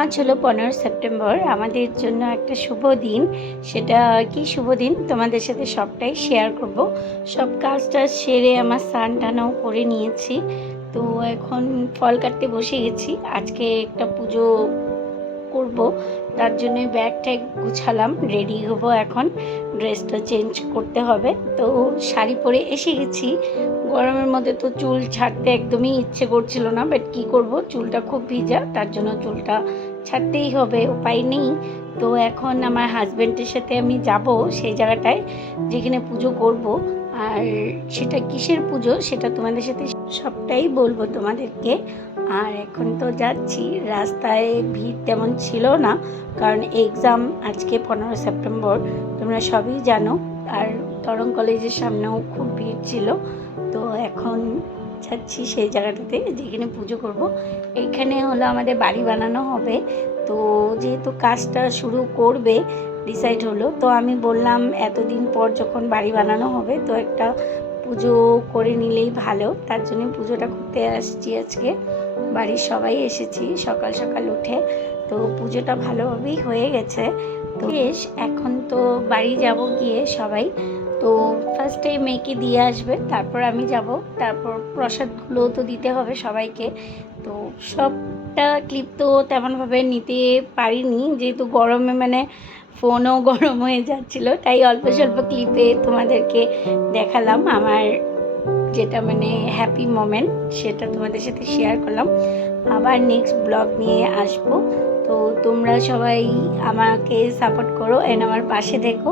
আজ হলো 15 সেপ্টেম্বর, আমাদের জন্য একটা শুভ দিন। সেটা কি শুভ দিন তোমাদের সাথে সবটাই শেয়ার করব। সব কাজটা সেরে আমার স্নান টানাও করে নিয়েছি। তো এখন ফল কাটতে বসে গেছি। আজকে একটা পুজো করব, তার জন্য ব্যাগ ট্যাগ গুছালাম, রেডি হব। এখন ড্রেসটা চেঞ্জ করতে হবে। তো শাড়ি পরে এসে গেছি। গরমের মধ্যে তো চুল ছাড়তে একদমই ইচ্ছে করছিল না, বাট কী করব, চুলটা খুব ভিজা, তার জন্য চুলটা ছাড়তেই হবে, উপায় নেই। তো এখন আমার হাজব্যান্ডের সাথে আমি যাব সেই জায়গাটায় যেখানে পুজো করব। আর সেটা কিসের পুজো সেটা তোমাদের সাথে সবটাই বলবো তোমাদেরকে। আর এখন তো যাচ্ছি, রাস্তায় ভিড় তেমন ছিল না, কারণ এক্সাম আজকে 15 সেপ্টেম্বর, তোমরা সবই জানো। আর তরং কলেজের সামনেও খুব ভিড় ছিল। তো এখন যাচ্ছি সেই জায়গাটাতে যেখানে পুজো করব। এখানে হলো আমাদের বাড়ি বানানো হবে। তো যেহেতু কাজটা শুরু করবে ডিসাইড হলো, তো আমি বললাম এতদিন পর যখন বাড়ি বানানো হবে তো একটা পুজো করে নিলেই ভালো, তার জন্য পুজোটা করতে আসছি আজকে। বাড়ির সবাই এসেছি সকাল সকাল উঠে। তো পুজোটা ভালোভাবেই হয়ে গেছে। তো বেশ, এখন তো বাড়ি যাব গিয়ে সবাই। তো ফার্স্টে মেয়েকে দিয়ে আসবে, তারপর আমি যাব। তারপর প্রসাদগুলো তো দিতে হবে সবাইকে। তো সবটা ক্লিপ তো তেমনভাবে নিতে পারিনি, যেহেতু গরমে ফোনও গরম হয়ে যাচ্ছিলো, তাই অল্প স্বল্প ক্লিপে তোমাদেরকে দেখালাম আমার যেটা হ্যাপি মোমেন্ট, সেটা তোমাদের সাথে শেয়ার করলাম। আবার নেক্সট ব্লগ নিয়ে আসবো। তো তোমরা সবাই আমাকে সাপোর্ট করো এন্ড আমার পাশে দেখো।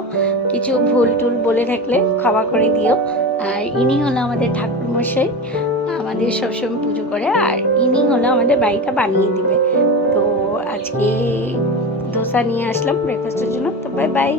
কিছু ভুল টুল বলে থাকলে ক্ষমা করে দিও। আর ইনি হলো আমাদের ঠাকুরমশাই, আমাদের সবসময় পুজো করে, আর ইনি হলো আমাদের বাড়িটা বানিয়ে দিবে। তো আজকে ধোসা নিয়ে আসলাম ব্রেকফাস্টের জন্য। তো বাই বাই।